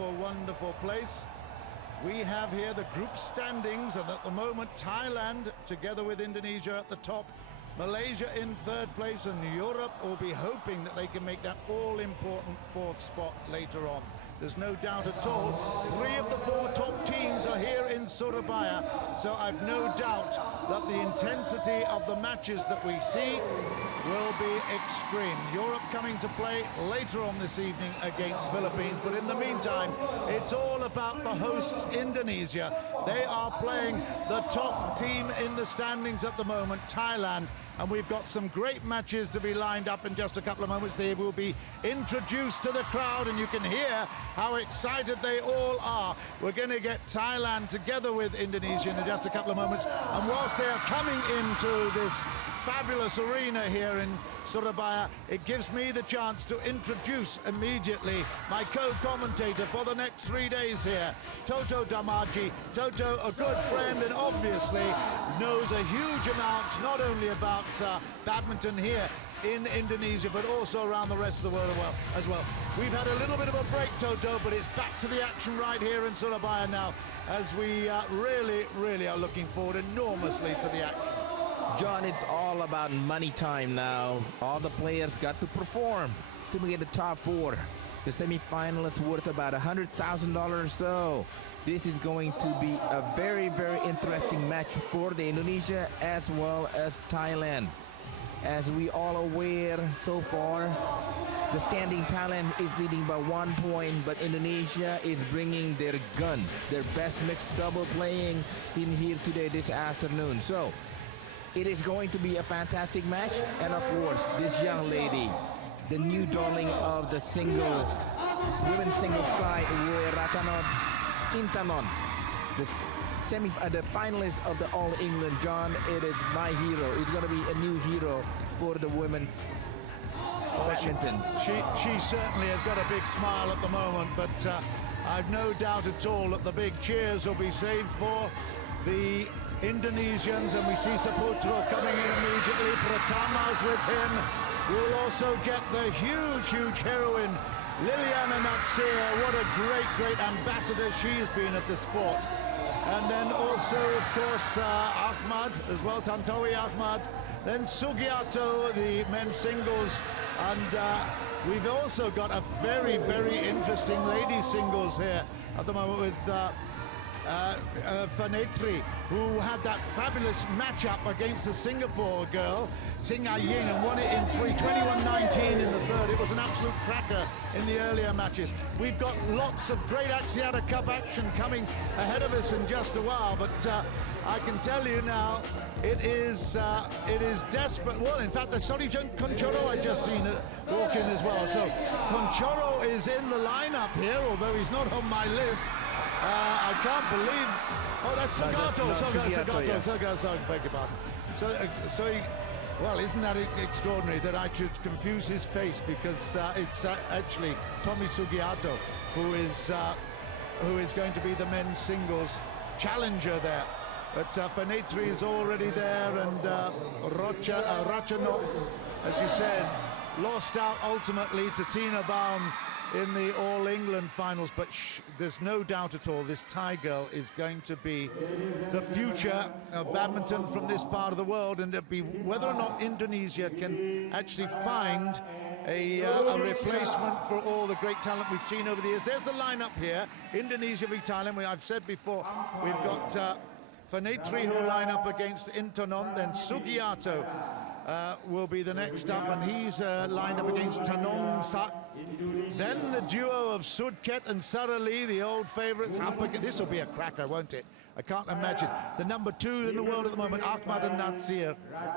wonderful, wonderful place. We have here the group standings, and at the moment Thailand together with Indonesia at the top, Malaysia in third place, and Europe will be hoping that they can make that all-important fourth spot later on. There's no doubt at all. 3 of the 4 top teams are here in Surabaya, so I've no doubt that the intensity of the matches that we see will be extreme. Europe coming to play later on this evening against Philippines, but in the meantime, it's all about the hosts, Indonesia. They are playing the top team in the standings at the moment, Thailand, and we've got some great matches to be lined up in just a couple of moments. They will be introduced to the crowd, and you can hear how excited they all are. We're going to get Thailand together with Indonesia in just a couple of moments, and whilst they are coming into this fabulous arena here in Surabaya, it gives me the chance to introduce immediately my co-commentator for the next 3 days here, Toto Damaji. Toto, a good friend, and obviously knows a huge amount not only about badminton here in Indonesia, but also around the rest of the world as well. We've had a little bit of a break, Toto, but it's back to the action right here in Surabaya now, as we really are looking forward enormously to the action. John, it's all about money time now. All the players got to perform to make the top 4. The semi-finalists worth about $100,000 or so. This is going to be a very interesting match for the Indonesia as well as Thailand. As we all aware so far, the standing Thailand is leading by 1 point, but Indonesia is bringing their gun, their best mixed double playing in here today, this afternoon. So it is going to be a fantastic match, and of course, this young lady, the new darling of the women's single side, Ratchanok Intanon, the finalist of the All England. John, it is my hero. It's going to be a new hero for the women badminton. She certainly has got a big smile at the moment, but I've no doubt at all that the big cheers will be saved for the Indonesians, and we see Saputro coming in immediately. Pratama's with him. We'll also get the huge heroine, Liliana Natsir. What a great ambassador she has been of the sport. And then also, of course, Ahmad as well, Tantowi Ahmad. Then Sugiarto, the men's singles. And we've also got a very interesting ladies singles here at the moment with Fanetri, who had that fabulous matchup against the Singapore girl, Singa Ying, and won it in 21-19 in the third. It was an absolute cracker in the earlier matches. We've got lots of great Axiata Cup action coming ahead of us in just a while, but I can tell you now, it is desperate. Well, in fact, the Sorijan Conchoro I just seen walk in as well. So Conchoro is in the lineup here, although he's not on my list. I can't believe. Oh, that's Sugato. Sugato. Beg your pardon. Well, isn't that extraordinary that I should confuse his face, because it's actually Tommy Sugiarto who is going to be the men's singles challenger there. But Fanetri is already there, and Ratchanok, as you said, lost out ultimately to Tina Baum in the All England finals, but there's no doubt at all this Thai girl is going to be the future of badminton from this part of the world, and it'll be whether or not Indonesia can actually find a replacement for all the great talent we've seen over the years. There's the lineup here, Indonesia v Thailand. I've said before, we've got Fanetri who line up against Intanon, then Sugiarto will be the next up, and he's lined up against Tanong Sak. Then the duo of Sudket and Sarali, the old favourites, up against. This will be a cracker, won't it? I can't imagine. The number 2 in the world at the moment, Ahmad and Natsir,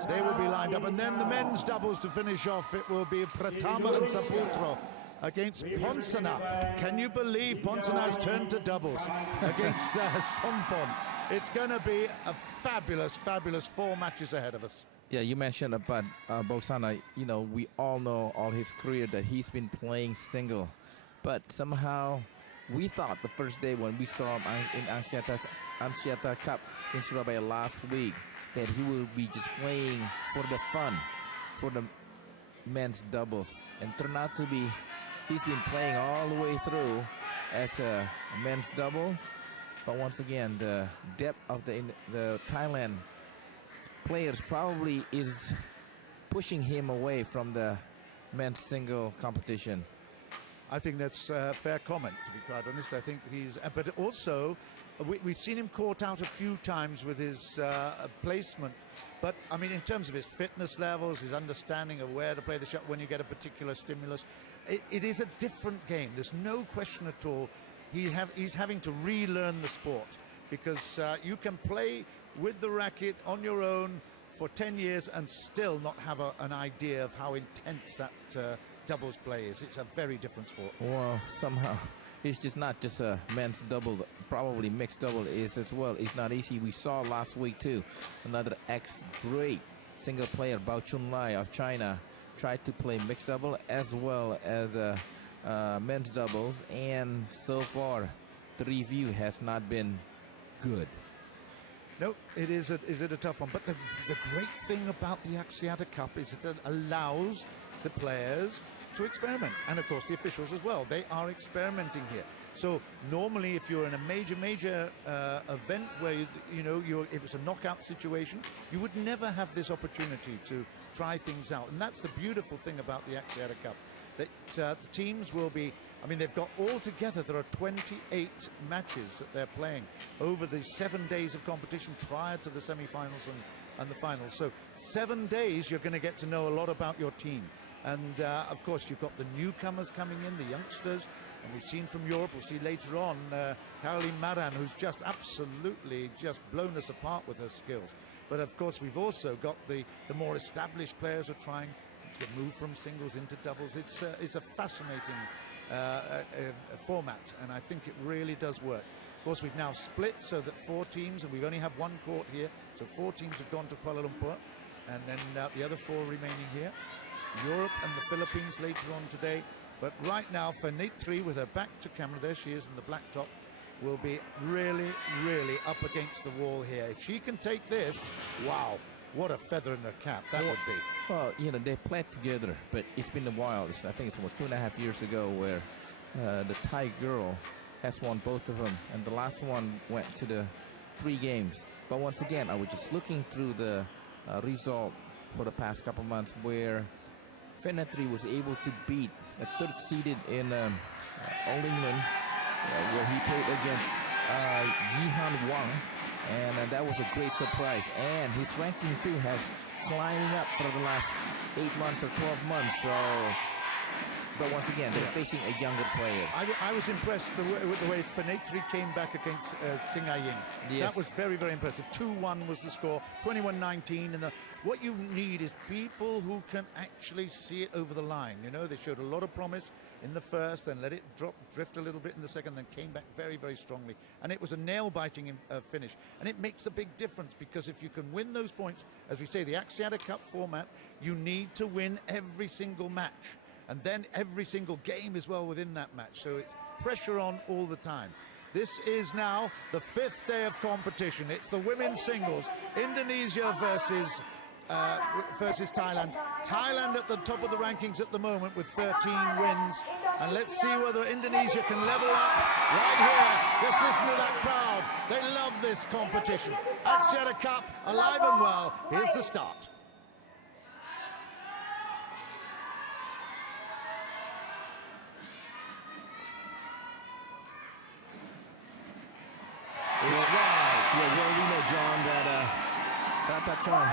they will be lined up. And then the men's doubles to finish off, it will be Pratama and Saputro against Ponsana. Can you believe Ponsana has turned to doubles against Somphon? It's going to be a fabulous 4 matches ahead of us. Yeah, you mentioned about Bosana. You know, we all know all his career that he's been playing single. But somehow we thought the first day when we saw him in Axiata Cup in Surabaya last week that he will be just playing for the fun, for the men's doubles. And turned out to be, he's been playing all the way through as a men's doubles. But once again, the depth of the Thailand players probably is pushing him away from the men's single competition. I think that's a fair comment, to be quite honest. I think he's... but also, we've seen him caught out a few times with his placement. But, I mean, in terms of his fitness levels, his understanding of where to play the shot when you get a particular stimulus, it is a different game. There's no question at all. He's having to relearn the sport, because you can play with the racket on your own for 10 years and still not have an idea of how intense that doubles play is. It's a very different sport. Well, somehow it's just not just a men's double, probably mixed double is as well. It's not easy. We saw last week too, another ex-great single player, Bao Chunlai of China, tried to play mixed double as well as men's doubles, and so far the review has not been good. No, it is a tough one. But the great thing about the Axiata Cup is that it allows the players to experiment, and of course the officials as well. They are experimenting here. So normally, if you're in a major event where if it's a knockout situation, you would never have this opportunity to try things out. And that's the beautiful thing about the Axiata Cup, that the teams will be, I mean, they've got all together, there are 28 matches that they're playing over the 7 days of competition prior to the semi-finals and the finals. So 7 days you're going to get to know a lot about your team. And of course you've got the newcomers coming in, the youngsters, and we've seen from Europe, we'll see later on, Caroline Maran, who's just absolutely just blown us apart with her skills. But of course we've also got the more established players are trying to move from singles into doubles. It's a fascinating format, and I think it really does work. Of course, we've now split so that 4 teams, and we only have 1 court here, so 4 teams have gone to Kuala Lumpur, and then the other 4 remaining here. Europe and the Philippines later on today. But right now, Fanetri, with her back to camera, there she is in the black top, will be really up against the wall here. If she can take this, wow, what a feather in her cap that would be. Well, they played together, but it's been a while. I think it's about 2.5 years ago where the Thai girl has won both of them, and the last one went to the 3 games. But once again, I was just looking through the result for the past couple months where Fanetri was able to beat a 3rd seeded in All England, where he played against Yihan Wang, and that was a great surprise. And his ranking too has climbing up for the last 8 months or 12 months. So, but once again, they're facing a younger player. I was impressed with the way Fanetri came back against Ting Ai-Ying. Yes. That was very impressive. 2-1 was the score, 21-19. And what you need is people who can actually see it over the line. They showed a lot of promise in the first, then let it drift a little bit in the second, then came back very strongly. And it was a nail-biting finish. And it makes a big difference, because if you can win those points, as we say, the Axiata Cup format, you need to win every single match. And then every single game as well within that match. So it's pressure on all the time. This is now the 5th day of competition. It's the women's singles. Indonesia versus Thailand. Thailand at the top of the rankings at the moment with 13 wins. And let's see whether Indonesia can level up right here. Just listen to that crowd. They love this competition. Axiata Cup, alive and well. Here's the start. It's right. Yeah, well, we know, John, that Ratchanok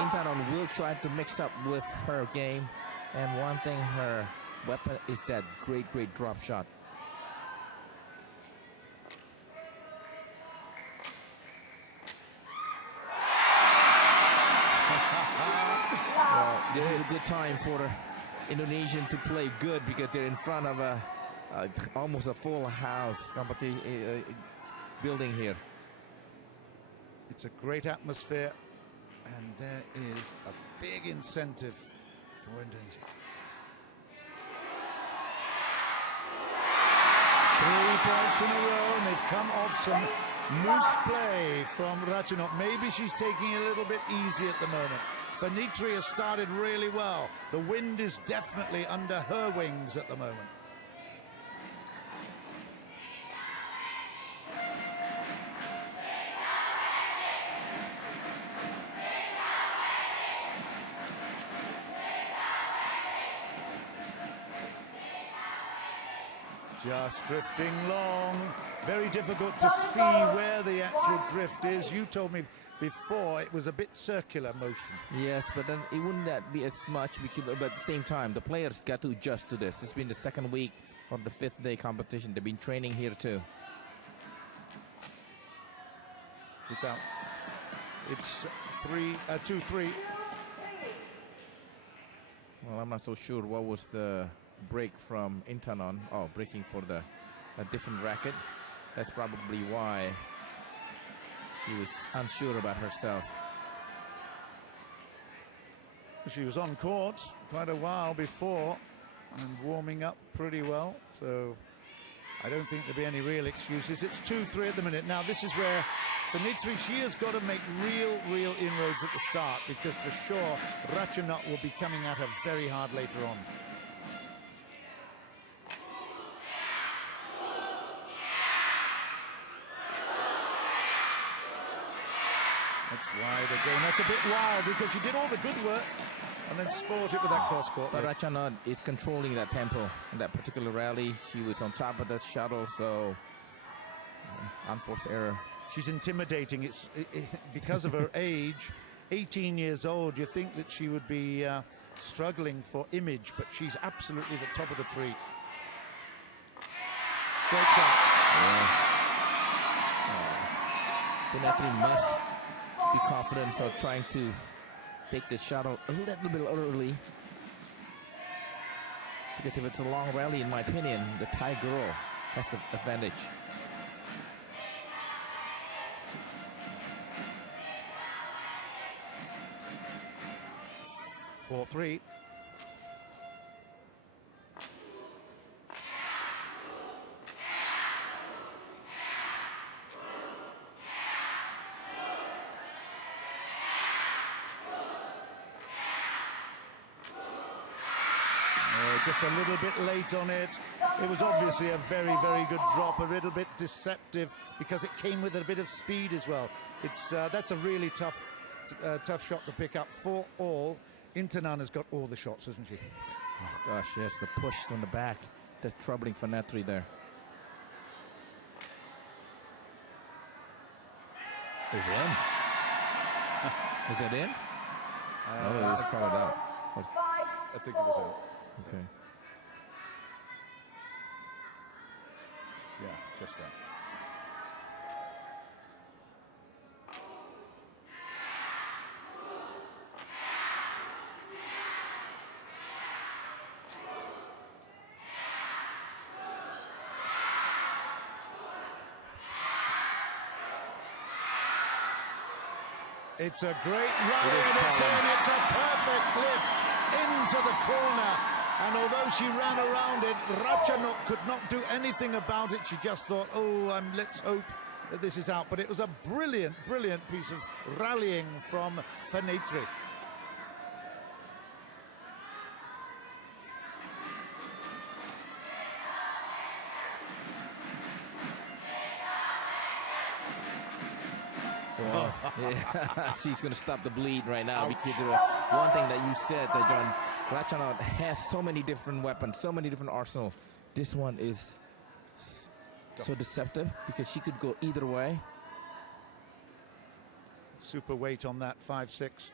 Intanon will try to mix up with her game. And one thing, her weapon is that great drop shot. Well, this is a good time for the Indonesian to play good, because they're in front of almost a full house competition. Building here. It's a great atmosphere, and there is a big incentive for Indonesia. 3 points in a row, and they've come off some loose play from Ratchanok. Maybe she's taking it a little bit easy at the moment. Fanetri has started really well. The wind is definitely under her wings at the moment. Just drifting long. Very difficult to see where the actual drift is. You told me before it was a bit circular motion. Yes, but then it wouldn't that be as much, because, but at the same time, the players got to adjust to this. It's been the second week of the 5th day competition. They've been training here too. It's out. It's 2-3. Well, I'm not so sure what was the break from Intanon. Oh, breaking for a different racket. That's probably why she was unsure about herself. She was on court quite a while before and warming up pretty well, so I don't think there'll be any real excuses. It's 2-3 at the minute. Now this is where Fanetri, she has got to make real inroads at the start, because for sure Ratchanok will be coming at her very hard later on. That's wide again. That's a bit wild, because she did all the good work and then sport it with that cross-court. But Ratchanok is controlling that tempo in that particular rally. She was on top of that shuttle, so unforced error. She's intimidating. It's because of her age, 18 years old. You think that she would be struggling for image, but she's absolutely the top of the tree. Great shot. Yes. Fanetri must be confident of trying to take the shuttle a little bit early, because if it's a long rally, in my opinion, the Thai girl has the advantage. 4-3. Just a little bit late on it. It was obviously a very good drop, a little bit deceptive, because it came with a bit of speed as well. It's that's a really tough shot to pick up. 4-all. Intanon has got all the shots, hasn't she? Oh gosh, yes, the push on the back. That's troubling Fanetri there. Is it in? Is it in? Oh, it was called out. I think it was out. Okay. Yeah, just that. It's a great rally, and it's a perfect lift into the corner. And although she ran around it, Ratchanok could not do anything about it. She just thought, oh, let's hope that this is out. But it was a brilliant piece of rallying from Fanetri. Oh, yeah. She's going to stop the bleed right now. Ouch. Because one thing that you said, John, Ratchanok has so many different weapons, so many different arsenal. This one is so deceptive, because she could go either way. Super weight on that 5-6.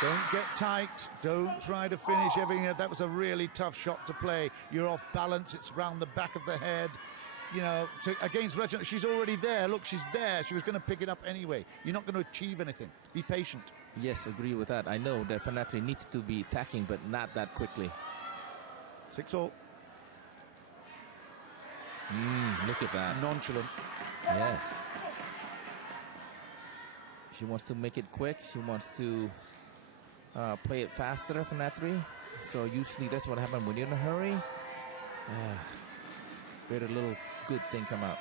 Don't get tight. Don't try to finish everything. That was a really tough shot to play. You're off balance. It's round the back of the head. You know, against Ratchanok, she's already there. Look, she's there. She was going to pick it up anyway. You're not going to achieve anything. Be patient. Yes, agree with that. I know that Fanetri needs to be attacking, but not that quickly. 6-all. Look at that. Nonchalant. Yes. She wants to make it quick. She wants to play it faster, Fanetri. So usually that's what happens when you're in a hurry. Very little good thing come out.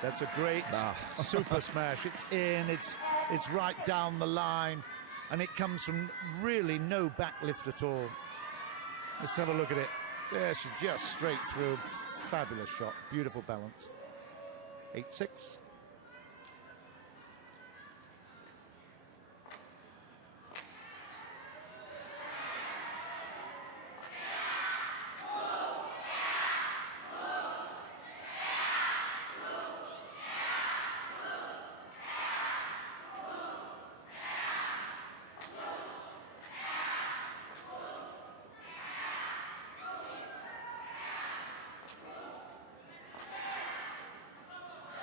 That's a great super smash. It's in. It's right down the line, and it comes from really no backlift at all. Let's have a look at it. There, she just straight through. Fabulous shot. Beautiful balance. 8-6.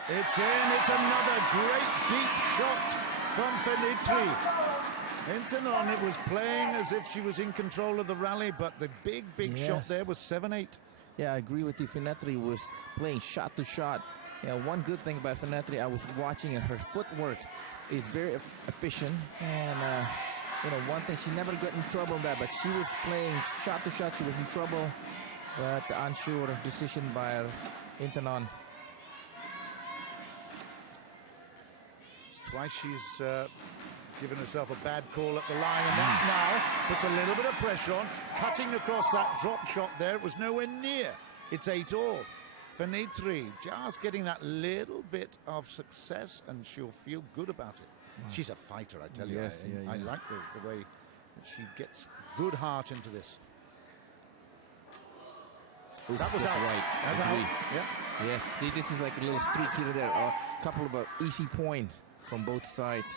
It's in. It's another great deep shot from Fanetri. Intanon, it was playing as if she was in control of the rally, but the big shot there was 7-8. Yeah, I agree with you. Fanetri was playing shot to shot. You know, one good thing about Fanetri, I was watching her footwork is very efficient, and you know, one thing, she never got in trouble with that, but she was playing shot to shot. She was in trouble, but the unsure decision by Intanon. It's twice she's given herself a bad call at the line, and that now puts a little bit of pressure on, cutting across that drop shot there. It was nowhere near. It's 8-all. Fanetri just getting that little bit of success, and she'll feel good about it. She's a fighter, I tell you. I like the way that she gets good heart into this. Oof, that was out. Right. That's out. Yeah. Yes, see, this is like a little streak here there. A couple of easy points from both sides.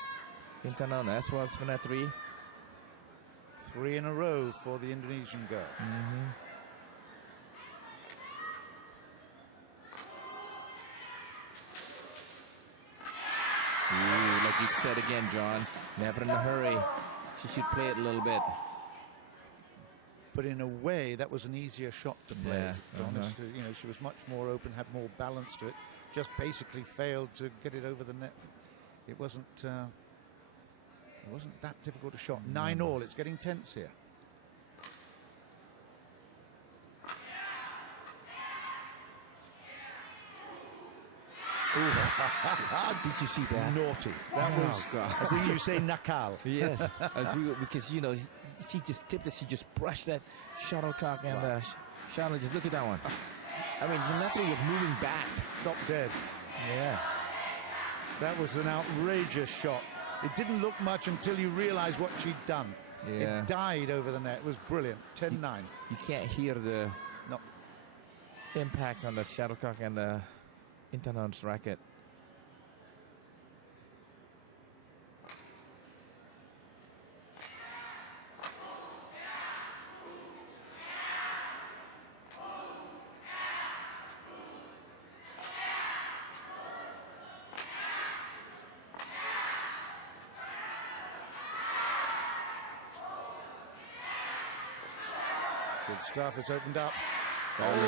Intanon as well as Fanetri. 3 in a row for the Indonesian girl. Ooh, like you said again, John, never in a hurry. She should play it a little bit. But in a way, that was an easier shot to play. Yeah, To be honest, you know, she was much more open, had more balance to it. Just basically failed to get it over the net. It wasn't that difficult a shot. 9-all. It's getting tense here. Did you see that? Naughty. That was, God. I think you say nakal. Yes, I agree with, because, you know, she just tipped it. She just brushed that shuttlecock, and Charlotte, just look at that one. I mean, nothing was moving back. Stop dead. Yeah. That was an outrageous shot. It didn't look much until you realize what she'd done. Yeah. It died over the net. It was brilliant. 10-9. You can't hear the No. impact on the shuttlecock and the Intanon's racket. Good stuff. It's opened up. Oh, what a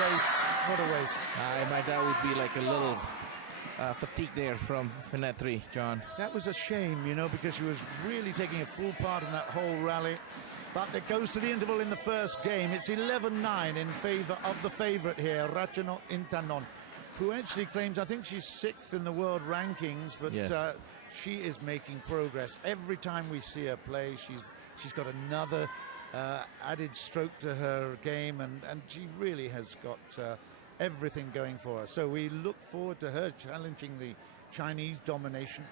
waste. What a waste. My doubt would be like a little fatigue there from Fanetri, John. That was a shame, you know, because she was really taking a full part in that whole rally. But it goes to the interval in the first game. It's 11-9 in favor of the favorite here, Ratchanok Intanon, who actually claims, I think she's 6th in the world rankings, but she is making progress. Every time we see her play, she's got another added stroke to her game, and she really has got everything going for her. So we look forward to her challenging the Chinese domination.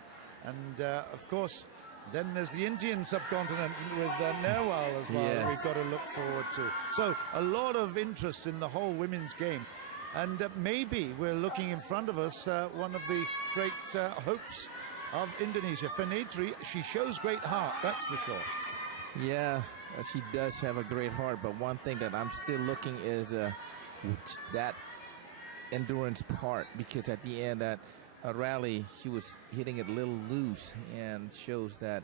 And of course, then there's the Indian subcontinent with Nerwal as well that we've got to look forward to. So a lot of interest in the whole women's game. And maybe we're looking in front of us one of the great hopes of Indonesia. Fanetri, she shows great heart, that's for sure. Yeah, she does have a great heart, but one thing that I'm still looking is that endurance part, because at the end that rally she was hitting it a little loose, and shows that.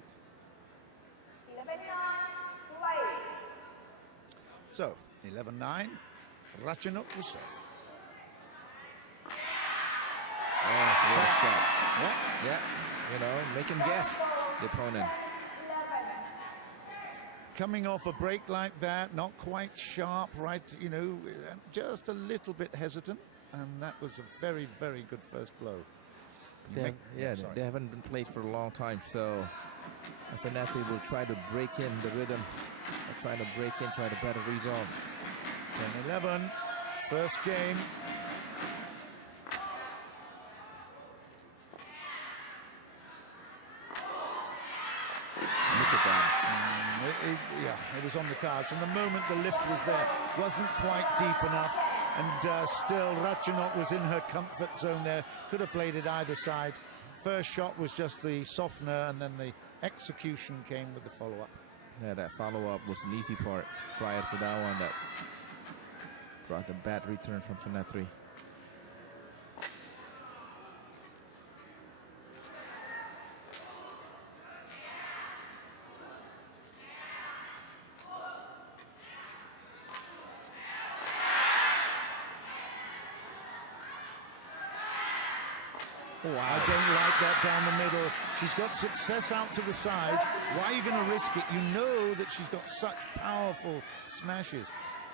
So 11-9, Ratchanok will serve. What a shot. Yeah, you know, make him guess the opponent. Coming off a break like that, not quite sharp, right, you know, just a little bit hesitant, and that was a very, very good first blow. They haven't been played for a long time, so Fanetri will try to break in the rhythm, try to break in, try to better result. 10-11, first game. Look at that. It was on the cards. And the moment the lift was there, wasn't quite deep enough. And still, Ratchanok was in her comfort zone there. Could have played it either side. First shot was just the softener, and then the execution came with the follow-up. Yeah, that follow-up was an easy part prior to that one that brought a bad return from Fanetri. Wow. I don't like that down the middle. She's got success out to the sides. Why are you going to risk it? You know that she's got such powerful smashes.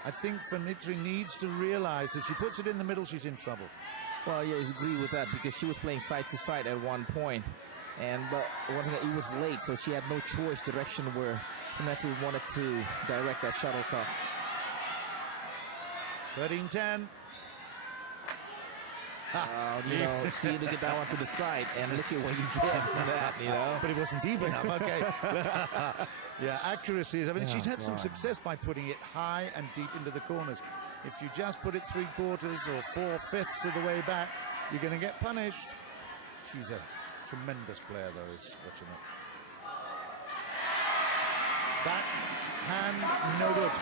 I think Fanetri needs to realize that she puts it in the middle, she's in trouble. Well, yeah, I agree with that because she was playing side to side at one point, but once again, it was late, so she had no choice direction where Fanetri wanted to direct that shuttlecock. 13-10. You know, see to get that one to the side, and look at what you get from that, you know. But it wasn't deep enough, okay. Yeah, accuracy is, I mean, she's had some success by putting it high and deep into the corners. If you just put it 3/4 or 4/5 of the way back, you're going to get punished. She's a tremendous player, though, is Ratchanok. Backhand, no good.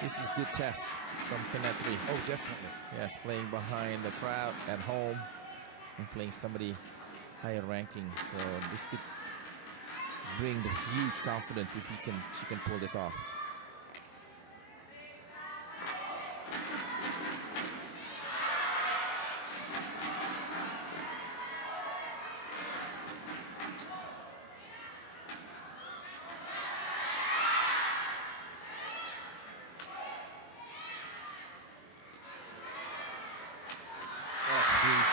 This is good test from Fanetri. Oh, definitely. Yes, playing behind the crowd at home and playing somebody higher ranking. So this could bring the huge confidence if she can pull this off.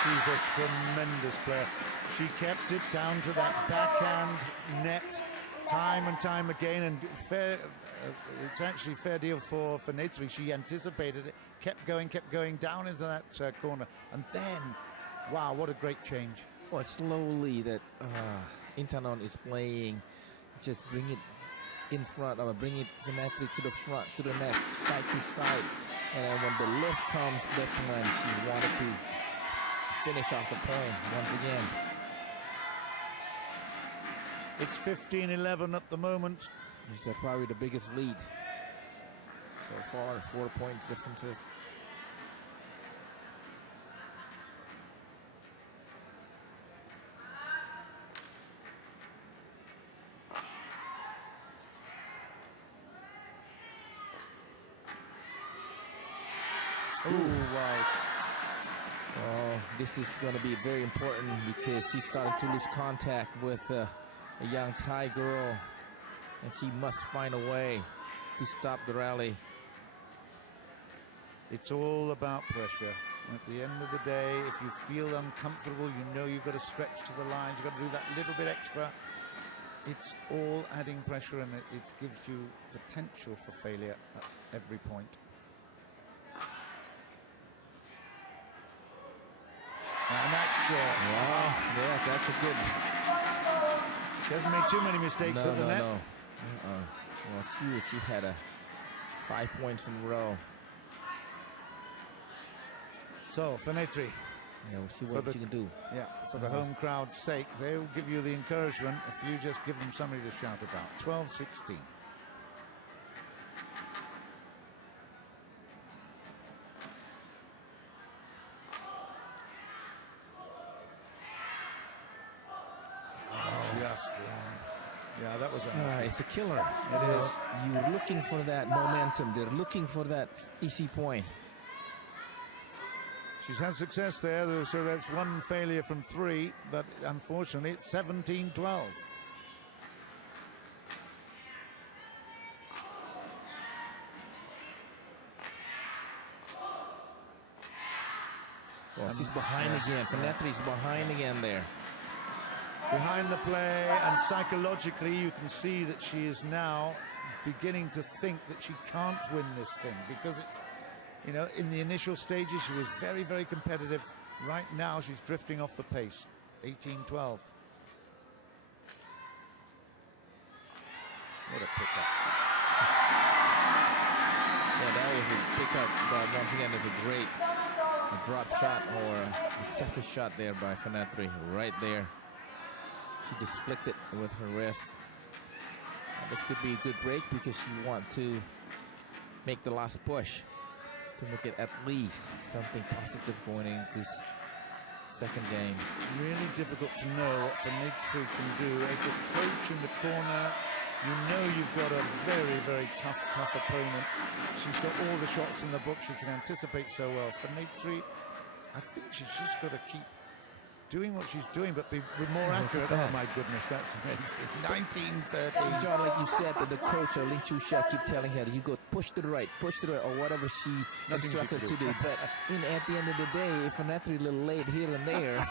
She's a tremendous player. She kept it down to that backhand net time and time again, and it's actually fair deal for Fanetri. She anticipated it, kept going down into that corner, and then, wow, what a great change. Well, slowly that Intanon is playing, just bring it in front, bring it Fanetri to the front, to the net, side to side, and then when the lift comes, that's when she wanted to finish off the point once again. It's 15-11 at the moment. Is that probably the biggest lead so far? 4 points differences. Oh, wow. Oh, this is going to be very important because she's starting to lose contact with a young Thai girl, and she must find a way to stop the rally. It's all about pressure. At the end of the day, if you feel uncomfortable, you know you've got to stretch to the lines, you've got to do that little bit extra. It's all adding pressure, and it gives you potential for failure at every point. And that's yes, that's a good. She hasn't made too many mistakes at the net. No. Well, she had 5 points in a row. So Fanetri, yeah, we'll see what she can do. Yeah, for the home crowd's sake, they'll give you the encouragement if you just give them something to shout about. 12-16. Yeah, that was it's a killer. It is. You're looking for that momentum. They're looking for that easy point. She's had success there, so that's one failure from 3, but unfortunately it's 17-12. Well, she's behind again. Fanetri's behind again there. Behind the play, and psychologically you can see that she is now beginning to think that she can't win this thing, because it's, you know, in the initial stages she was very, very competitive. Right now she's drifting off the pace. 18-12. What a pickup. Yeah, that was a pickup, but once again there's a great drop shot or deceptive shot there by Fanetri right there. She just flicked it with her wrist. This could be a good break because she wants to make the last push to make it at least something positive going into second game. Really difficult to know what Fanetri can do. As a coach in the corner, you know you've got a very, very tough opponent. She's got all the shots in the book. She can anticipate so well. Fanetri, I think she's just got to keep doing what she's doing, but be more accurate. Oh my goodness, that's amazing. 19-13. John, like you said, that the coach or Ling Chu-Xia keep telling her, you go push to the right, or whatever she instructed her to do. But at the end of the day, if Fanetri a little late here and there,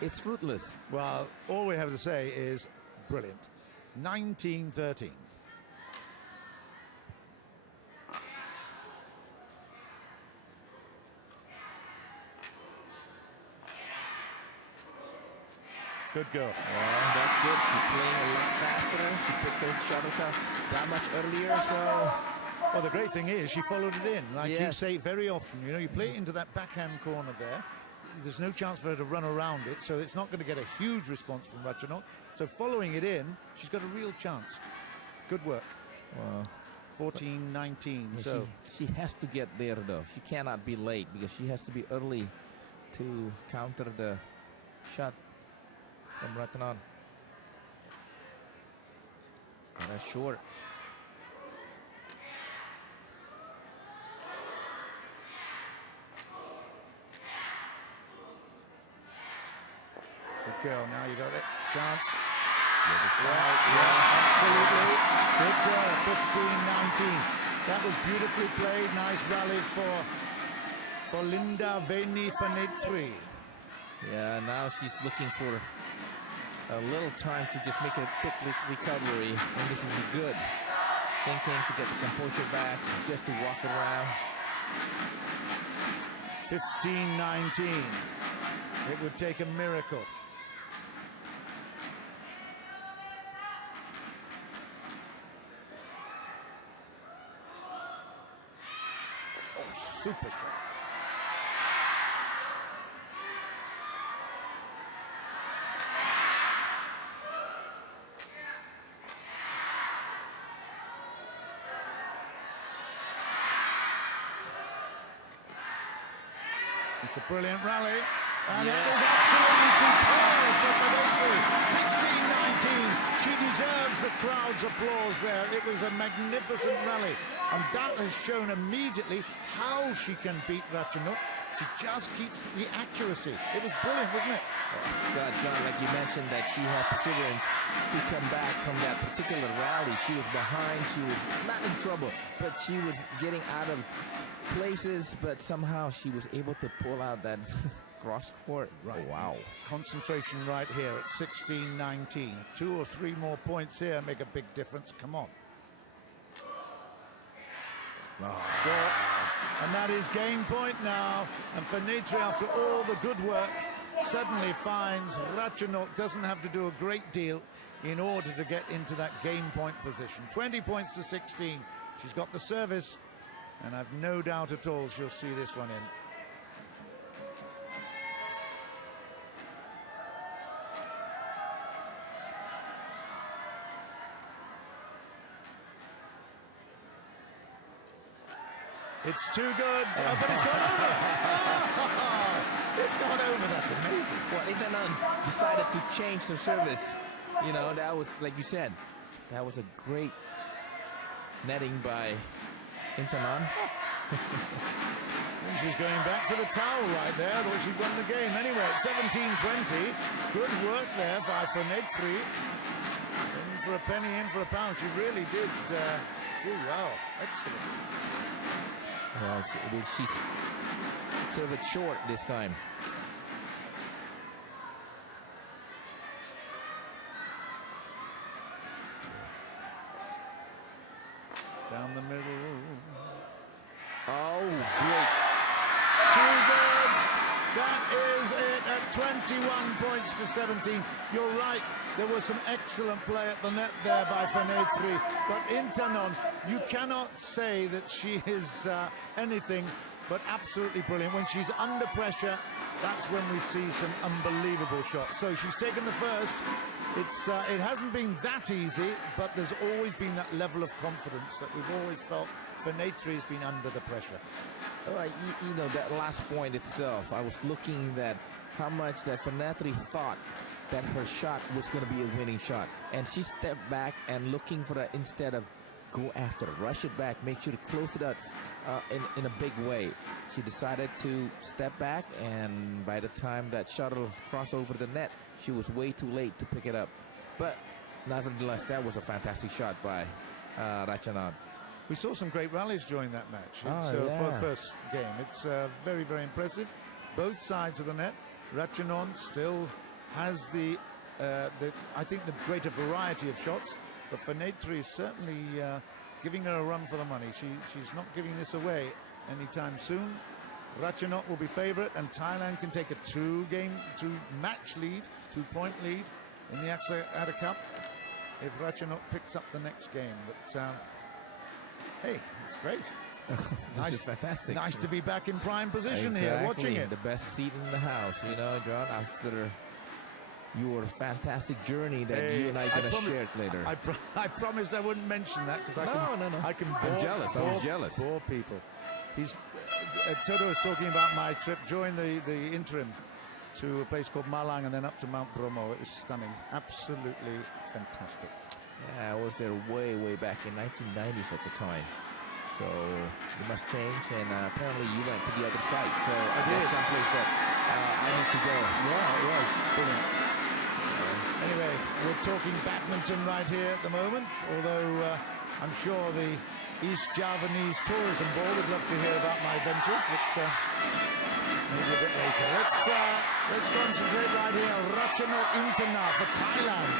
it's fruitless. Well, all we have to say is brilliant. 19-13. Good girl. Well, that's good. She's playing a lot faster. She put the shuttlecock that much earlier, so... Well, the great thing is she followed it in. Like you Yes. say very often, you know, you play it into that backhand corner there. There's no chance for her to run around it, so it's not going to get a huge response from Ratchanok. So following it in, she's got a real chance. Good work. Well, 14-19. yeah, So she has to get there, though. She cannot be late because she has to be early to counter the shot from Ratchanok. And that's short. good girl. Now you got it. Chance. Yeah, Absolutely. Good girl. 15-19. That was beautifully played. Nice rally for Lindaweni Fanetri. Yeah, now she's looking for a little time to just make a quick recovery, and this is good. Thinking to get the composure back, just to walk around. 15-19. It would take a miracle. Oh, super shot. It's a brilliant rally, and it was absolutely superb for Fanetri. 16-19. She deserves the crowd's applause there. It was a magnificent rally, and that has shown immediately how she can beat Ratchanok. She just keeps the accuracy. It was brilliant, wasn't it? God, John, like you mentioned, that she had perseverance to come back from that particular rally. She was behind. She was not in trouble, but she was getting out of places, but somehow she was able to pull out that cross court. Right. Oh, wow. Concentration right here at 16-19. 2 or 3 more points here make a big difference. Come on. Short. And that is game point now. And Fanetri, after all the good work, suddenly finds Ratchanok doesn't have to do a great deal in order to get into that game point position. 20 points to 16. She's got the service, and I've no doubt at all she'll see this one in. It's too good, but it's gone over. Oh, it's gone over. That's amazing. Well, Intanon decided to change the service. You know, that was, like you said, that was a great netting by Intanon. And she's going back for the towel right there, but she won the game. Anyway, 17-20. Good work there by Fanetri. In for a penny, in for a pound. She really did do well. Excellent. Well, she's served it short this time. Down the middle. Oh, great. 2 goods. That is it at 21 points to 17. You're right. There was some excellent play at the net there by Fanetri. But Intanon, you cannot say that she is anything but absolutely brilliant. When she's under pressure, that's when we see some unbelievable shots. So she's taken the first. It hasn't been that easy, but there's always been that level of confidence that we've always felt Fanetri has been under the pressure. You know, that last point itself, I was looking at how much that Fanetri thought that her shot was going to be a winning shot. And she stepped back and looking for that instead of go after it, rush it back, make sure to close it out in a big way. She decided to step back, and by the time that shuttle crossed over the net, she was way too late to pick it up. But nevertheless, that was a fantastic shot by Ratchanok. We saw some great rallies during that match. Oh, For yeah. the first game, it's very, very impressive. Both sides of the net. Ratchanok still has I think the greater variety of shots, but Fanetri is certainly giving her a run for the money. She's not giving this away anytime soon. Ratchanok will be favourite, and Thailand can take a two-match lead, 2-point lead in the Axiata Cup if Ratchanok picks up the next game. But hey, it's great. This is fantastic. Nice to be back in prime position here, watching it. The best seat in the house, you know, John, after your fantastic journy that you and I are going to share later. I promised I wouldn't mention that because I can bore, I'm jealous. I was jealous. Bore people. Toto was talking about my trip during the interim to a place called Malang and then up to Mount Bromo. It was stunning. Absolutely fantastic. Yeah, I was there way back in 1990s at the time. So you must change, and apparently you went to the other side. So I did. Someplace that I need to go. Yeah, it was brilliant. Anyway, we're talking badminton right here at the moment, although I'm sure the East Javanese Tourism Board would love to hear about my ventures, but maybe a bit later. Let's concentrate right here. Ratchanok Intanon for Thailand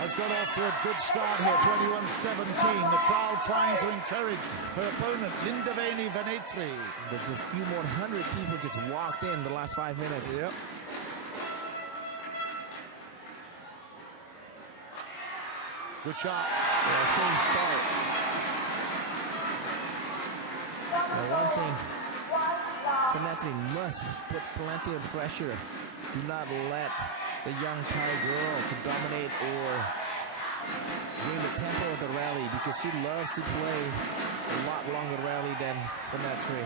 has got off to a good start here, 21-17. The crowd trying to encourage her opponent, Lindaweni Fanetri. There's a few more hundred people just walked in the last 5 minutes. Yep. Good shot. Yeah, same start. Now one thing, Fanetri must put plenty of pressure. Do not let the young Thai girl to dominate or bring the tempo of the rally, because she loves to play a lot longer rally than Fanetri.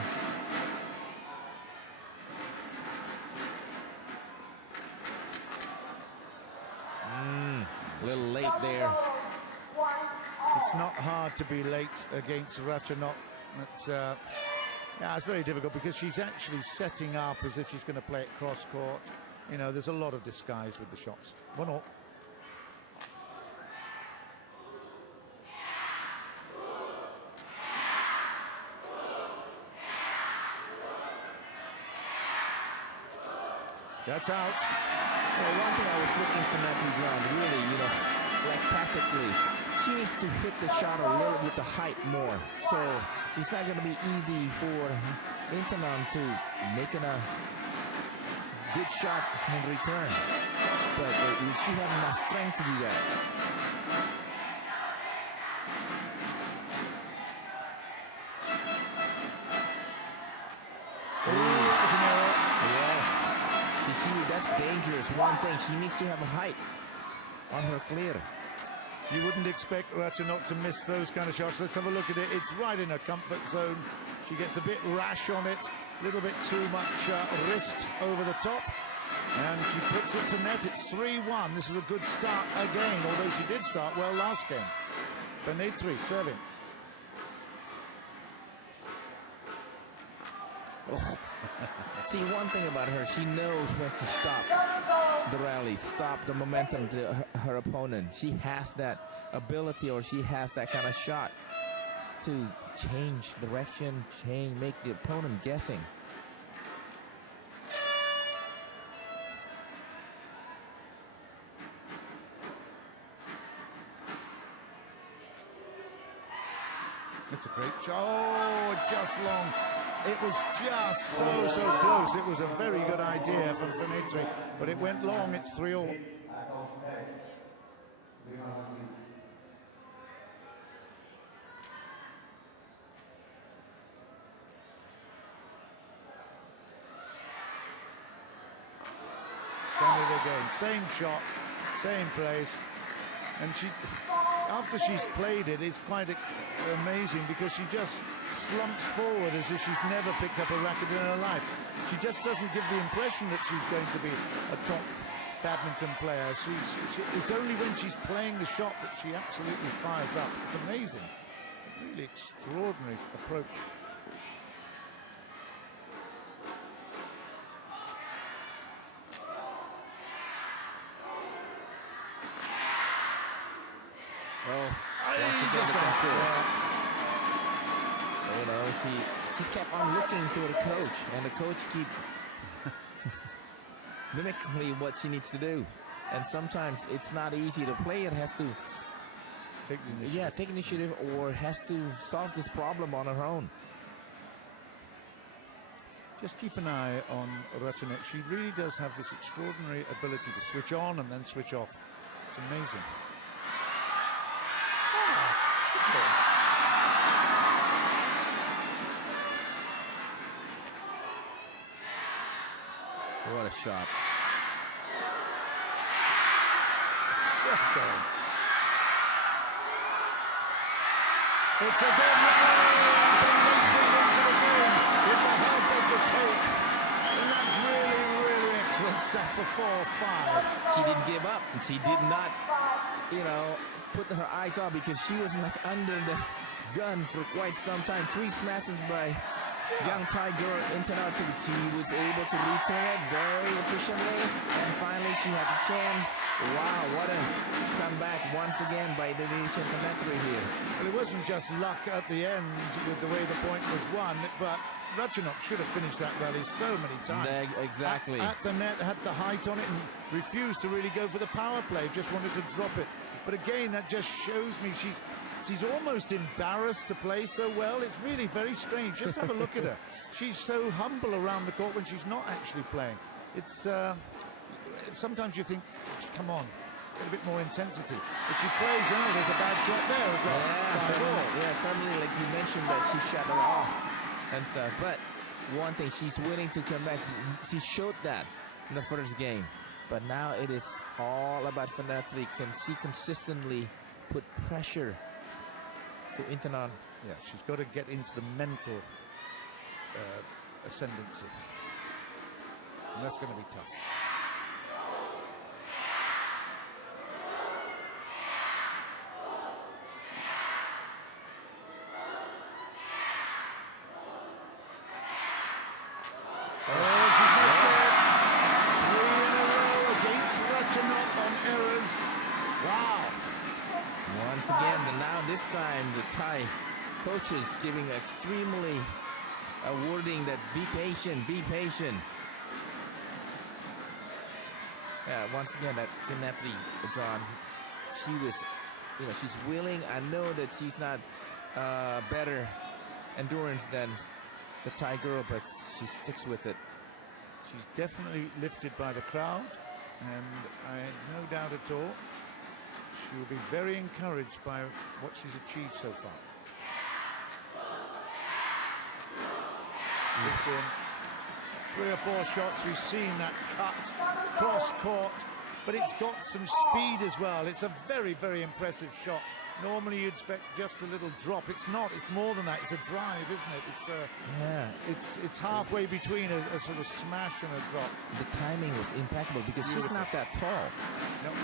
A little late there. It's not hard to be late against Ratchanok. Yeah, it's very difficult because she's actually setting up as if she's going to play it cross court. You know, there's a lot of disguise with the shots. 1-1. That's out. Well, one thing I was looking for Fanetri, John, really, you know, like tactically, she needs to hit the shot a little with the height more. So it's not going to be easy for Intanon to make a good shot in return. But she have enough strength to do that. That's dangerous. One thing, she needs to have a height on her clear. You wouldn't expect Ratchanok to miss those kind of shots. Let's have a look at it. It's right in her comfort zone. She gets a bit rash on it, a little bit too much wrist over the top, and she puts it to net. It's 3-1. This is a good start again, although she did start well last game. Fanetri serving. Oh. See, one thing about her, she knows when to stop the rally, stop the momentum to her opponent. She has that ability, or she has that kind of shot to change direction, make the opponent guessing. It's a great shot. Oh, just long. It was just so close. It was a very good idea from Fanetri, but it went long. It's 3-all. Done it again. Same shot, same place, and after she's played it, it's quite amazing because she just slumps forward as if she's never picked up a racket in her life. She just doesn't give the impression that she's going to be a top badminton player. It's only when she's playing the shot that she absolutely fires up. It's amazing. It's a really extraordinary approach. Oh, once again the control. You know, she kept on looking to the coach, and the coach keep mimicking what she needs to do. And sometimes it's not easy. The player has to take initiative or has to solve this problem on her own. Just keep an eye on Ratchanok. She really does have this extraordinary ability to switch on and then switch off. It's amazing. What a shot. It's a good rally from Lindaweni into the game with the help of the tape. And that's really, really excellent stuff for 4-5. She didn't give up. She did not, you know, put her eyes off because she was like under the gun for quite some time. 3 smashes by young Thai girl Intanon. She was able to return it very efficiently, and finally she had the chance. Wow, what a comeback once again by Indonesian Fanetri here. Well, it wasn't just luck at the end with the way the point was won, but Ratchanok should have finished that rally so many times. Exactly. At the net, had the height on it and refused to really go for the power play, just wanted to drop it. But again, that just shows me she's almost embarrassed to play so well. It's really very strange. Just have a look at her. She's so humble around the court when she's not actually playing. It's sometimes you think, come on, get a bit more intensity. But she plays, oh, there's a bad shot there as well. Suddenly, like you mentioned, that she shut her off and stuff. But one thing, she's willing to come back. She showed that in the first game. But now it is all about Fanetri. Can she consistently put pressure to Intanon? Yeah, she's got to get into the mental ascendancy. And that's going to be tough. Oh, she's missed it. 3 in a row against Ratchanok on errors. Wow. Once again, and now this time the Thai coaches giving extremely a wording that be patient, be patient. Yeah, once again, that Fanetri, John, she was, you know, she's willing. I know that she's not better endurance than the Thai girl, but she sticks with it. She's definitely lifted by the crowd, and I have no doubt at all she will be very encouraged by what she's achieved so far. It's in 3 or 4 shots. We've seen that cut cross court, but it's got some speed as well. It's a very, very impressive shot. Normally you'd expect just a little drop. It's not. It's more than that. It's a drive, isn't it? It's halfway between a sort of smash and a drop. The timing was impeccable because she's not that tall. Nope.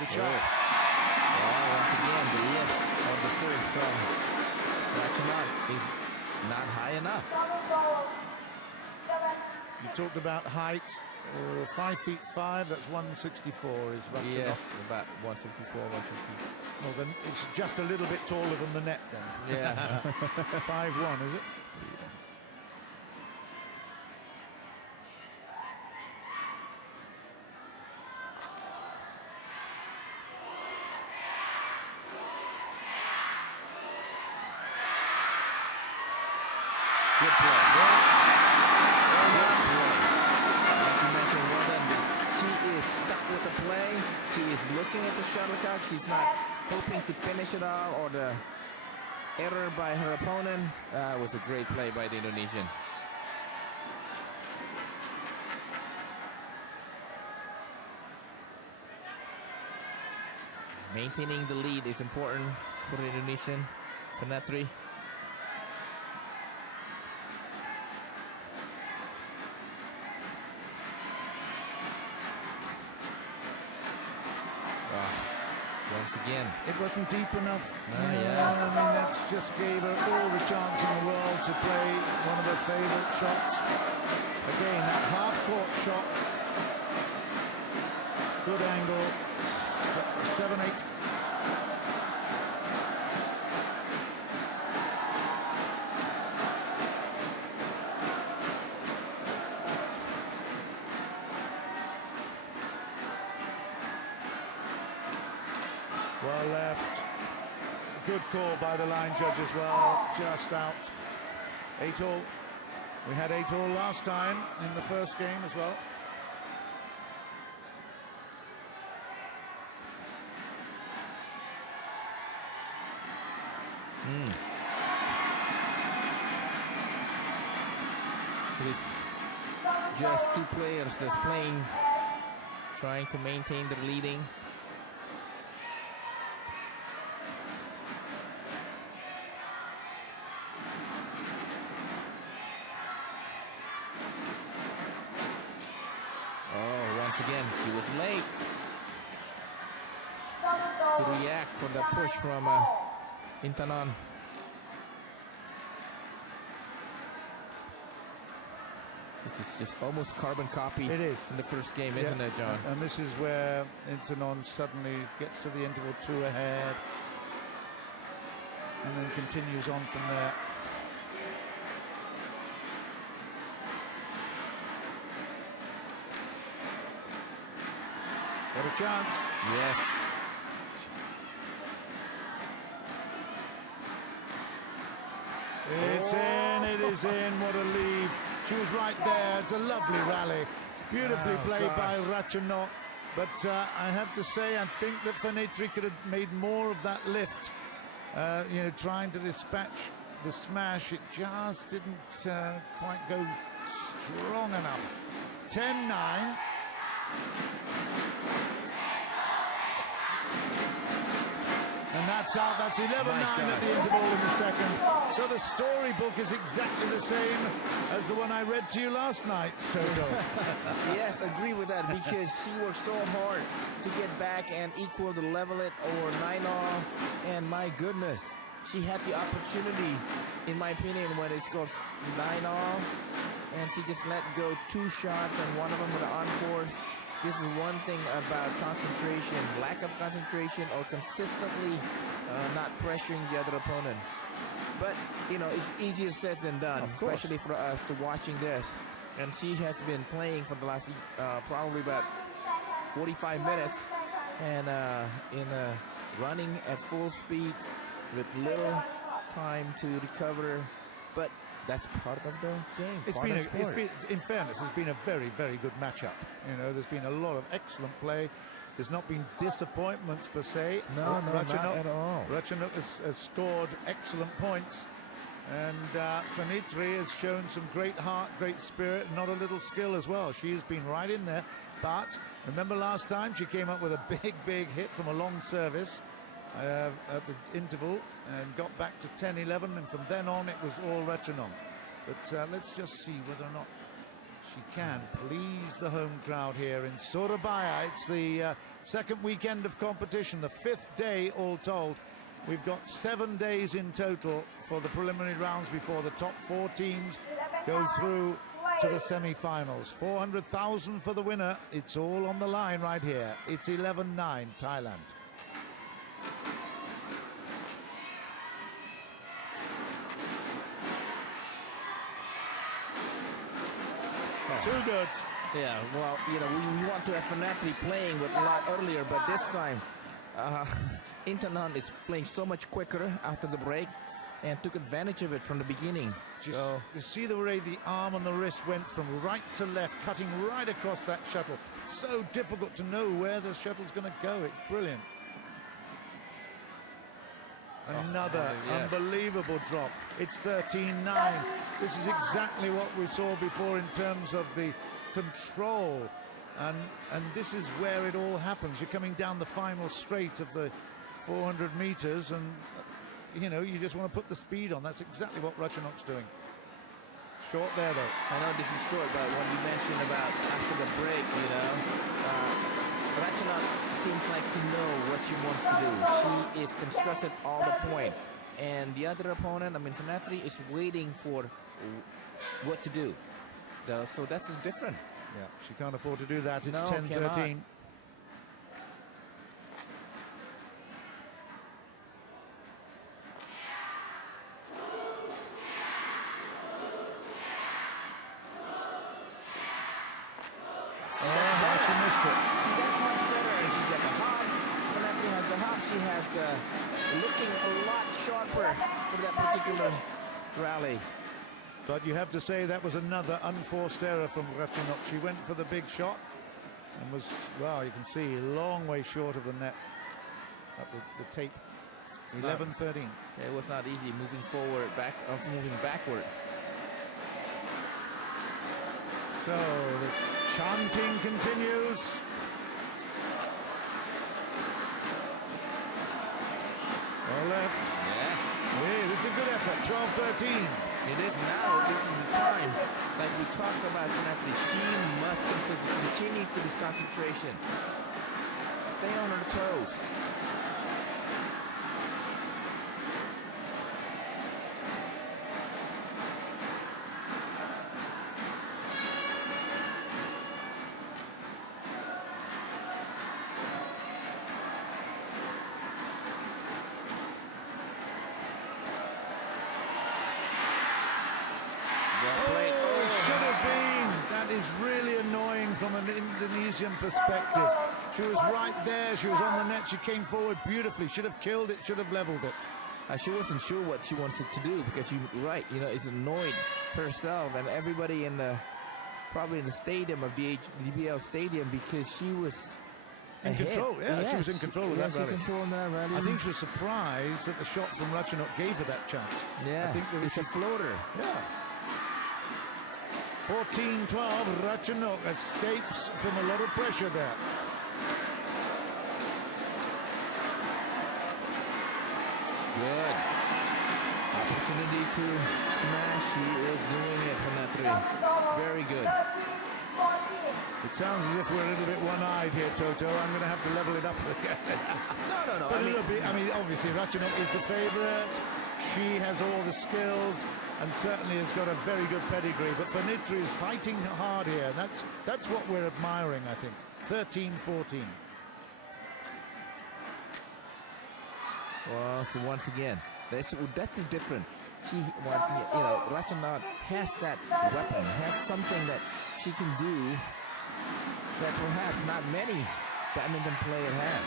Good shot. Once again, the lift of the serve from Ratchanok is not high enough. You talked about height. 5'5", that's 164 is Ratchanok. Yes, about 164, 160. Well, then it's just a little bit taller than the net then. Yeah. 5'1", is it? Yes. Good play. Stuck with the play. She is looking at the shuttlecock. She's not hoping to finish it all, or the error by her opponent. Was a great play by the Indonesian. Maintaining the lead is important for the Indonesian. Fanetri. once again. It wasn't deep enough. Yes. I mean, that's just gave her all the chance in the world to play one of her favourite shots. Again, that half-court shot. Good angle. 7-8. Well left. Good call by the line judge as well. Just out. 8-all. We had 8-all last time in the first game as well. It's just two players that's playing, trying to maintain their leading. Once again, she was late to react for the push from Intanon. This is just almost carbon copy. It is. In the first game, isn't it, John? And this is where Intanon suddenly gets to the interval 2 ahead and then continues on from there. What a chance. Yes. It's in, it is in, what a lead. She was right there, it's a lovely rally. Beautifully played by Ratchanok. But I have to say, I think that Fanetri could have made more of that lift. You know, trying to dispatch the smash. It just didn't quite go strong enough. 10-9. And that's out. That's 11-9 at the interval in the second. So the storybook is exactly the same as the one I read to you last night, Toto. Yes, agree with that, because she worked so hard to get back and equal to level it or 9-all. And my goodness, she had the opportunity, in my opinion, when it goes 9-all. And she just let go 2 shots, and one of them with an on-force. This is one thing about concentration, lack of concentration, or consistently not pressuring the other opponent. But, you know, it's easier said than done, especially for us to watching this. And she has been playing for the last probably about 45 minutes and running at full speed with little time to recover. But that's part of the game. It's been, in fairness, it's been a very, very good matchup. You know, there's been a lot of excellent play. There's not been disappointments per se. No, not at all. Ratchanok has scored excellent points, and Fanetri has shown some great heart, great spirit, not a little skill as well. She has been right in there. But remember last time she came up with a big, big hit from a long service at the interval and got back to 10-11, and from then on it was all Ratchanok. But let's just see whether or not she can please the home crowd here in Surabaya. It's the second weekend of competition, the 5th day all told. We've got 7 days in total for the preliminary rounds before the top 4 teams go through to the semi-finals. 400,000 for the winner. It's all on the line right here. It's 11-9 Thailand. Too good. Yeah, well, you know, we want to have Fanetri playing with a lot earlier, but this time Intanon is playing so much quicker after the break and took advantage of it from the beginning. So you see the way the arm and the wrist went from right to left, cutting right across that shuttle. So difficult to know where the shuttle's going to go. It's brilliant. Another unbelievable drop. It's 13-9. This is exactly what we saw before in terms of the control. And this is where it all happens. You're coming down the final straight of the 400 meters, and you know, you just want to put the speed on. That's exactly what Ratchanok's doing. Short there, though. I know this is short, but when you mentioned about after the break, you know, Ratchanok seems like to know what she wants to do. She is constructed all the point. And the other opponent, I mean, Fanetri, is waiting for what to do. So that's different. Yeah, she can't afford to do that. It's No, 10-13. cannot. She missed it. See, that's much better. And she got the hop. Fanetri has the hop. She has the looking a lot sharper for that particular rally. But you have to say that was another unforced error from Ratchanok. She went for the big shot and was, well, you can see, a long way short of the net. Up the tape. 11-13. It was not easy moving forward, moving backward. So the chanting continues. Well left. Yes. Hey, this is a good effort. 12-13. It is now. This is the time. Like we talked about Fanetri, she must continue to this concentration. Stay on her toes. From an Indonesian perspective. She was right there. She was on the net. She came forward beautifully. Should have killed it. Should have leveled it. She wasn't sure what she wanted to do because you're right. You know, it's annoyed herself and everybody in the probably in the stadium of the DBL stadium because she was in control. Yeah, yes. She was in control of that rally. Control that rally. I think she was surprised that the shot from Ratchanok gave her that chance. Yeah, I think it's a floater. Yeah. 14-12, Ratchanok escapes from a lot of pressure there. Good. Opportunity to smash. She is doing it, Fanetri. Very good. It sounds as if we're a little bit one-eyed here, Toto. I'm going to have to level it up again. No. But I mean, obviously, Ratchanok is the favorite. She has all the skills and certainly has got a very good pedigree. But Fanetri is fighting hard here. That's what we're admiring, I think. 13-14. Well, so once again, that's the difference. She wants, you know, Ratchanok has that weapon, has something that she can do that perhaps not many badminton player has.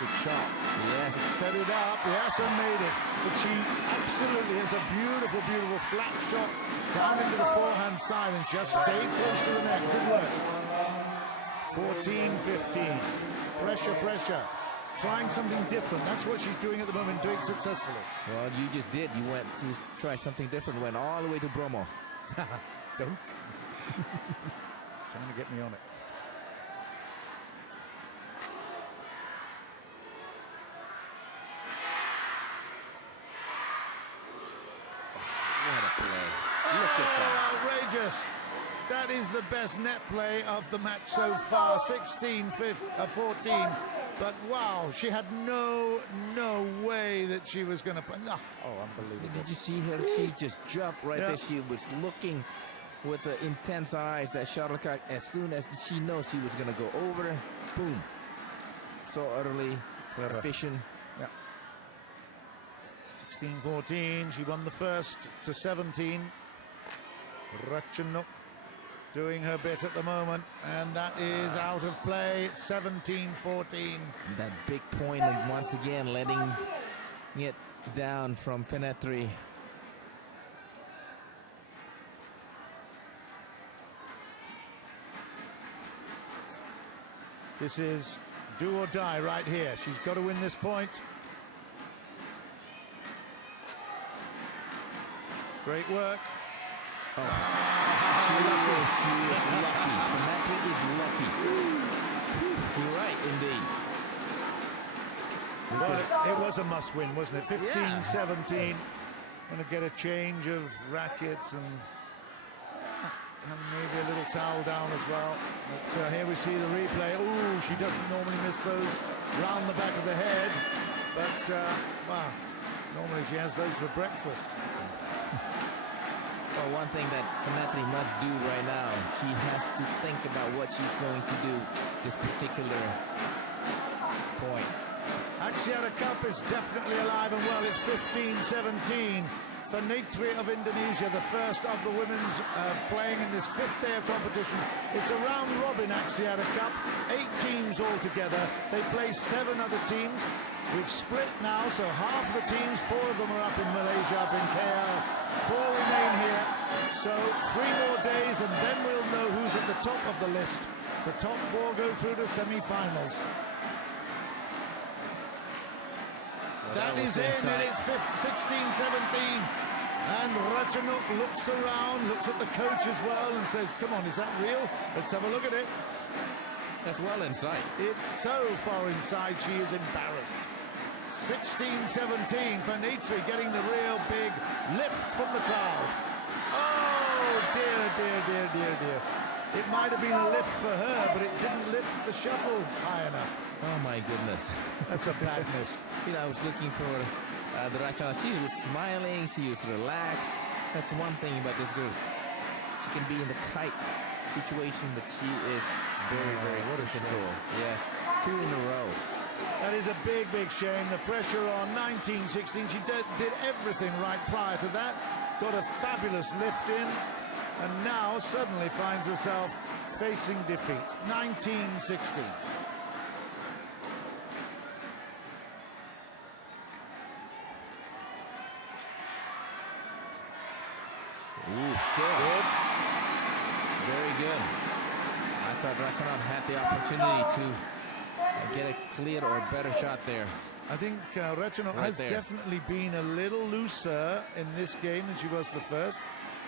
Good shot. Yes. Set it up, yes, and made it. But she absolutely has a beautiful, beautiful flat shot down into the forehand side and just stayed close to the net. Good work. 14-15. Pressure, pressure. Trying something different. That's what she's doing at the moment, doing successfully. Well, you just did. You went to try something different, went all the way to Bromo. Don't. Trying to get me on it. What a play. Look at that. Outrageous. That is the best net play of the match so far. 16-14. But wow, she had no way that she was going to play. Oh, unbelievable. Did you see her? She just jumped right there. She was looking with the intense eyes, that shuttlecock. As soon as she knows she was going to go over, boom. So utterly efficient. Yeah. 16-14. She won the first to 17. Ratchanok doing her bit at the moment, and that is out of play. 17-14. That big point, and once again letting it down from Fanetri. This is do or die right here. She's got to win this point. Great work. Oh. She is lucky. Fanetri is lucky. You're right, indeed. But it was a must-win, wasn't it? 15-17. Going to get a change of rackets and maybe a little towel down as well. But here we see the replay. Ooh, she doesn't normally miss those round the back of the head. But, wow, normally she has those for breakfast. Well, one thing that Fanetri must do right now, she has to think about what she's going to do this particular point. Axiata Cup is definitely alive and well. It's 15-17. Fanetri of Indonesia, the first of the women's playing in this fifth day of competition. It's a round-robin Axiata Cup, 8 teams altogether. They play 7 other teams. We've split now, so half the teams, 4 of them are up in Malaysia, up in KL. 4 remain here. So 3 more days, and then we'll know who's at the top of the list. The top 4 go through to semi-finals. That is in, and it's 16-17. And Ratchanok looks around, looks at the coach as well, and says, come on, is that real? Let's have a look at it. That's well inside. It's so far inside, she is embarrassed. 16-17, Fanetri getting the real big lift from the crowd. Oh, dear, dear, dear, dear, dear. It might have been a lift for her, but it didn't lift the shuttle high enough. Oh, my goodness. That's a bad miss. You know, I was looking for the Ratchanok. She was smiling. She was relaxed. That's one thing about this girl. She can be in the tight situation, but she is very, very in control. Yes, 2 in a row. That is a big, big shame. The pressure on 19-16. She did everything right prior to that. Got a fabulous lift in. And now suddenly finds herself facing defeat. 19-16. Ooh, still. Good. Very good. I thought Ratchanok had the opportunity to get a clear or better shot there. I think Ratchanok has definitely been a little looser in this game than she was the first.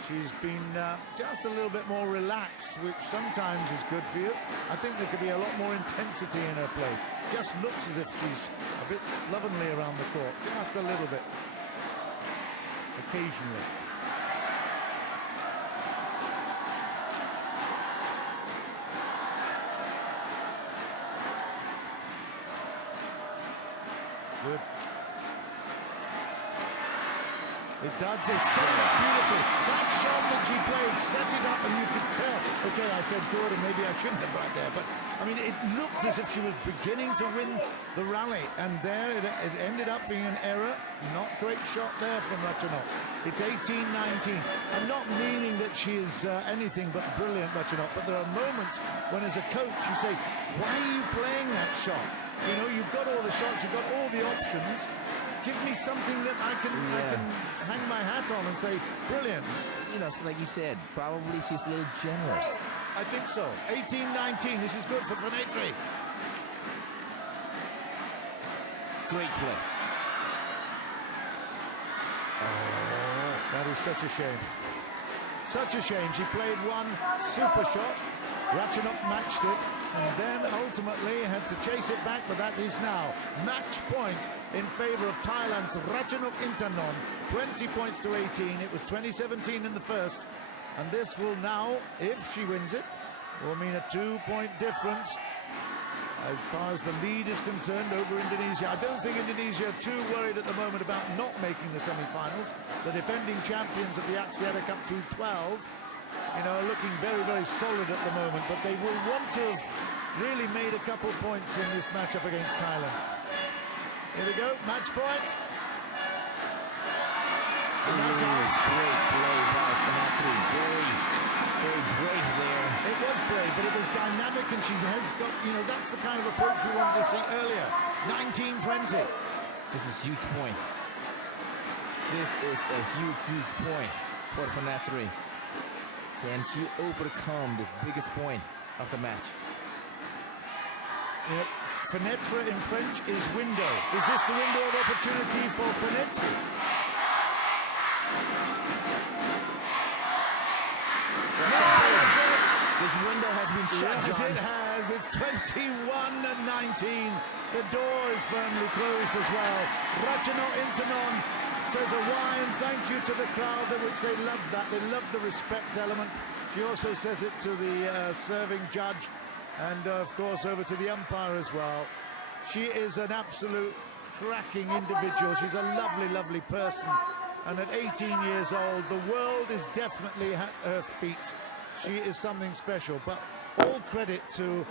She's been just a little bit more relaxed, which sometimes is good for you. I think there could be a lot more intensity in her play. Just looks as if she's a bit slovenly around the court, just a little bit, occasionally. Good. It does. It set it up beautifully. That shot that she played set it up, and you could tell. Okay, I said good, and maybe I shouldn't have right there. But, I mean, it looked as if she was beginning to win the rally. And there it ended up being an error. Not great shot there from Ratchanok. It's 18-19. I'm not meaning that she is anything but brilliant, Ratchanok. But there are moments when, as a coach, you say, why are you playing that shot? You know, you've got all the shots, you've got all the options. Give me something that I can hang my hat on and say, brilliant. You know, so like you said, probably she's a little generous. I think so. 18-19, this is good for Fanetri. Great play. Oh, that is such a shame. Such a shame. She played one super shot. Ratchanok matched it, and then ultimately had to chase it back, but that is now match point in favor of Thailand's Ratchanok Intanon. 20 points to 18. It was 20-17 in the first, and this will now, if she wins it, will mean a 2-point difference as far as the lead is concerned over Indonesia. I don't think Indonesia are too worried at the moment about not making the semi-finals. The defending champions of the Axiata Cup 2012, you know, looking very, very solid at the moment, but they will want to have really made a couple points in this matchup against Thailand. Here we go, match point. And that's out. Great play by Fanetri. Very, very brave there. It was brave, but it was dynamic, and she has got, you know, that's the kind of approach we wanted to see earlier. 19-20. This is a huge point. This is a huge, huge point for Fanetri. Can she overcome this biggest point of the match? Yep. Fenêtre in French is window. Is this the window of opportunity for Fanetri? This window has been shut, Yes, John. it has. It's 21-19. The door is firmly closed as well. Ratchanok Intanon says a wine thank you to the crowd, which they love that. They love the respect element. She also says it to the serving judge and, of course, over to the umpire as well. She is an absolute cracking individual. She's a lovely, lovely person. And at 18 years old, the world is definitely at her feet. She is something special. But all credit to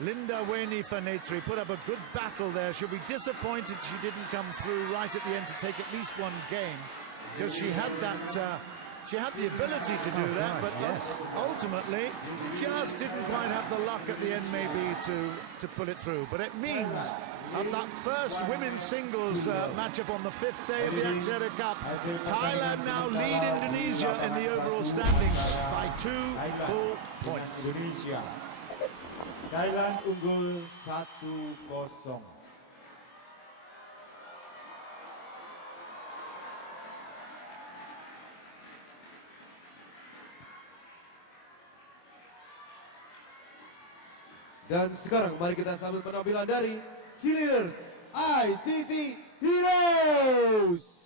Lindaweni Fanetri. Put up a good battle there. She'll be disappointed she didn't come through right at the end to take at least one game, because she had that she had the ability to do that, but ultimately just didn't quite have the luck at the end maybe to pull it through. But it means at that first women's singles matchup on the 5th day of the Axiata Cup, Thailand now lead Indonesia in the overall standings by 2 full points. Indonesia. Thailand unggul 1-0. Dan sekarang mari kita sambut penampilan dari cheerleaders ICC Heroes.